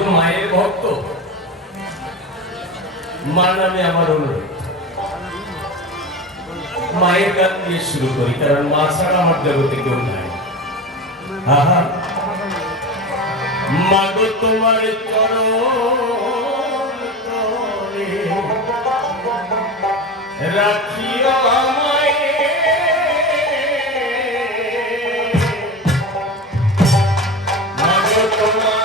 তো মায়ের ভক্ত, মার নামে আমার অনুরোধ। মায়ের গান দিয়ে শুরু করি, কারণ মা ছাড়া আমার জগতে কেউ নাই। মা গো তোমার চরণ তলে রাখিও আমায়, মা গো তোমার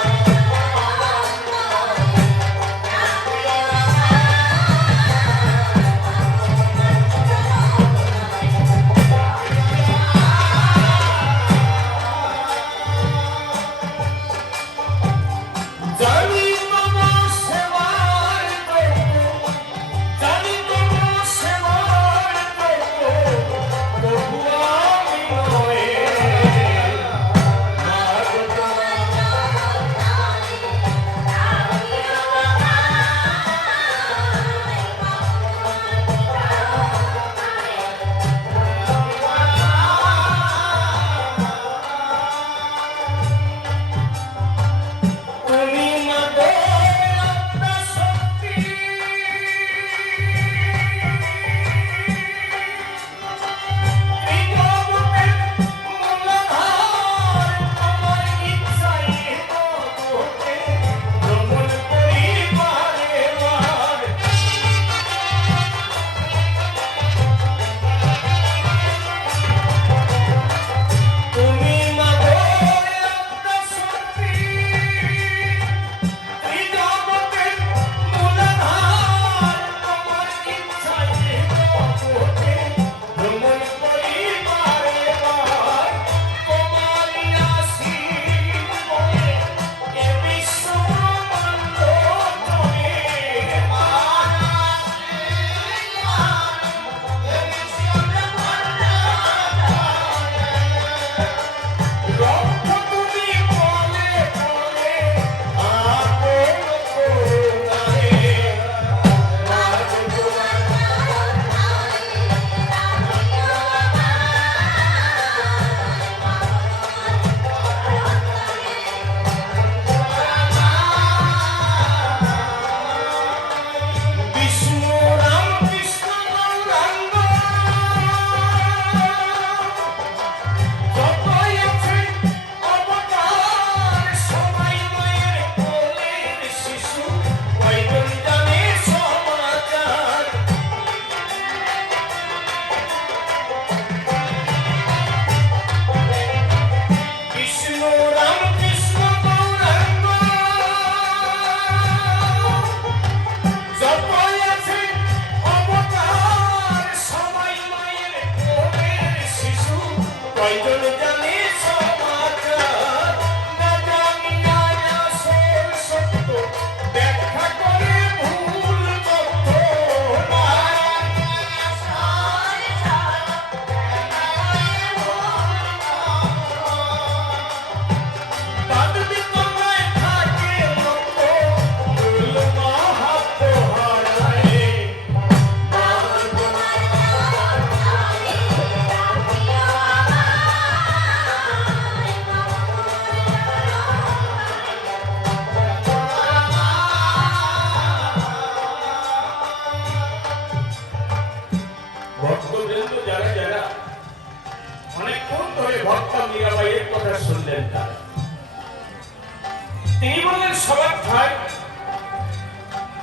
তিনি বললেন, সবার ভাই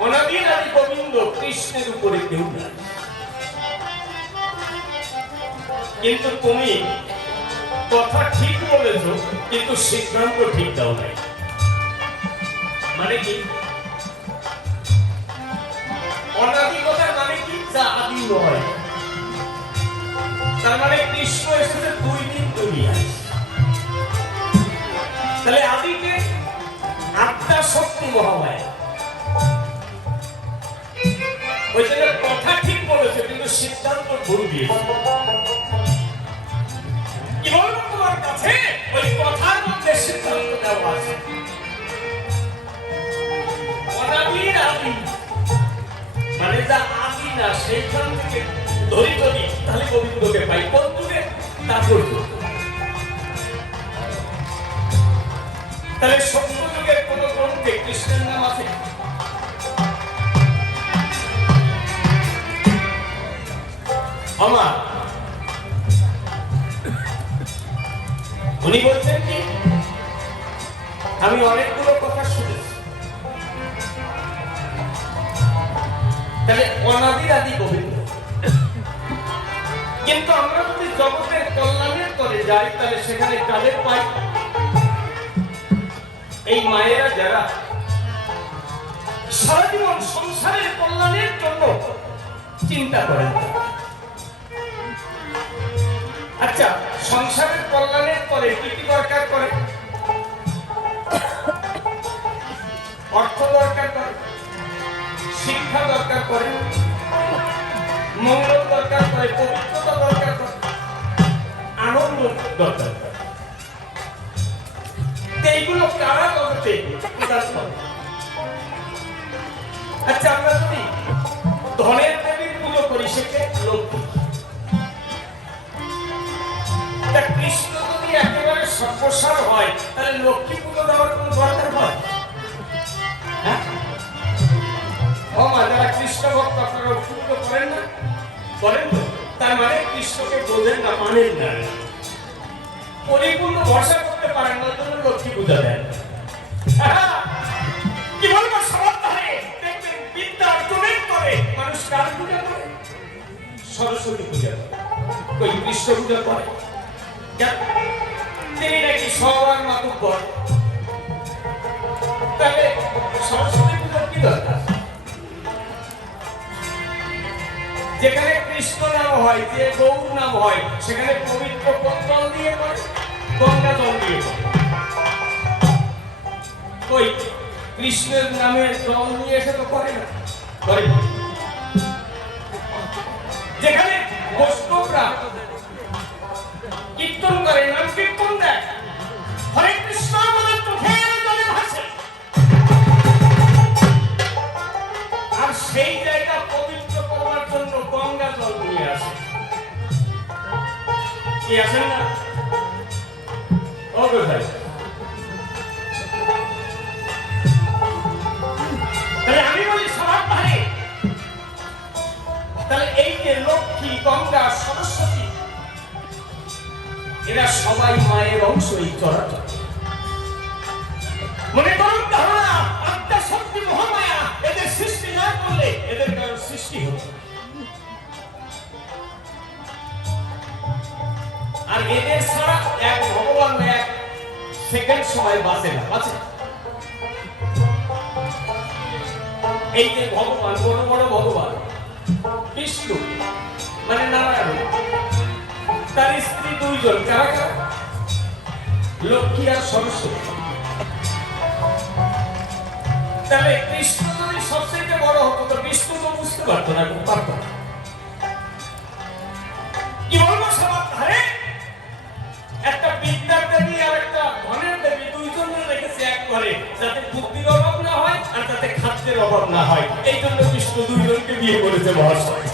অনাদিন আদি গোবিন্দ কৃষ্ণের উপরে কেউ নাই, কিন্তু তুমি কথা ঠিক বলেছ, কিন্তু সিদ্ধান্ত ঠিক দাও নাই। মানে কি? অনাদি কথার মানে কি? যা আদি নয়। তার মানে কৃষ্ণ এসেছে 2 দিন দুনিয়ায়। তাহলে আদিকে আত্মা শক্তি মহামায়া। ওই জন্য কথা ঠিক বলেছে, কিন্তু সিদ্ধান্ত ভুল দিয়েছে। কি বলবো তোমার কাছে? ওই কথার মধ্যে সিদ্ধান্ত দেওয়া আছে। অনাদির আদি মানে যা আদি না, সেইখান থেকে ধরি ধরি তাহলে গোবিন্দকে পাই। কোন যুগে? তারপর তাহলে সত্য যুগের কোন গ্রন্থে কৃষ্ণ মামা উনি বলছেন কি আমি অনেকগুলো কথা শুনেছি, তাহলে অনাদি আদি গোবিন্দ, কিন্তু আমরা যদি জগতের কল্যাণের করে যাই তাহলে সেখানে কাদের পাই? এই মায়েরা যারা সারা জীবন সংসারের কল্যাণের জন্য চিন্তা করেন। আচ্ছা, সংসারের কল্যাণের পরে কি কি দরকার করে? অর্থ দরকার করে, শিক্ষা দরকার করে, মঙ্গল দরকার করে, পবিত্রতা দরকার করে, আনন্দ দরকার করে। এইগুলো কারা জগতে প্রদান করে? আচ্ছা, আমরা যদি ধনের দেবীর পুজো করি সেকে লক্ষ্মী, তা কৃষ্ণ যদি একেবারে সর্বসার হয় তাহলে লক্ষ্মী পুজো দেওয়ার কোন দরকার হয়? হ্যাঁ, ও মা, যারা কৃষ্ণ ভক্ত আপনারা পুজো করেন না? করেন তো? তার মানে কৃষ্ণকে বোঝেন না, মানেন না, পরিপূর্ণ ভরসা করতে পারেন না, জন্য লক্ষ্মী পূজা দেন। কি বলবো, সবার ধারে দেখবেন বিদ্যা অর্জনের করে মানুষ কার পূজা করে? সরস্বতী পূজা করে, ওই কৃষ্ণ পূজা করে। তিনি নাকি সবার মাতুব্বর, তাহলে সরস্বতী পূজার কি দরকার? যেখানে কৃষ্ণ নাম হয়, যে গৌর নাম হয়, সেখানে পবিত্র কোন জল দিয়ে করে? গঙ্গা জল দিয়ে করে। ওই কৃষ্ণের নামের জল নিয়ে এসে তো করে না, করে। যেখানে বৈষ্ণবরা কীর্তন করে, নাম কীর্তন দেয়, হরে কৃষ্ণ আমাদের চোখের জলে ভাসে, আর সেই জায়গা পবিত্র করবার জন্য গঙ্গা জল নিয়ে আসে। কি আসেন না? অবশ্যই। তাহলে আমি বলি সবার ধারে, তাহলে এই যে লক্ষ্মী, গঙ্গা, সরস্বতী, এরা সবাই মায়ের অংশ। এই চরাচর মনে করুন ধারণা আত্মা শক্তি মহামায়া এদের সৃষ্টি না করলে এদের কারো সৃষ্টি হতো। আর এদের ছাড়া এক ভগবান এক সেকেন্ড সময় বাঁচে না, বাঁচে। এই যে ভগবান, বড় বড় ভগবান, বিষ্ণু মানে নারায়ণ, তার স্ত্রী দুইজন, কারা কারা? লক্ষ্মী আর সরস্বতী। তাহলে কৃষ্ণ যদি সবচেয়ে বড় হতো তো বিষ্ণু তো বুঝতে পারতো না, পারতো না। কি বলবো, সবার ধারে একটা বিদ্যার দেবী আর একটা ধনের দেবী, দুইজনের রেখেছে এক ঘরে, যাতে বুদ্ধির অভাব না হয় আর যাতে খাদ্যের অভাব না হয়। এই জন্য কৃষ্ণ দুইজনকে বিয়ে করেছে মহাশয়।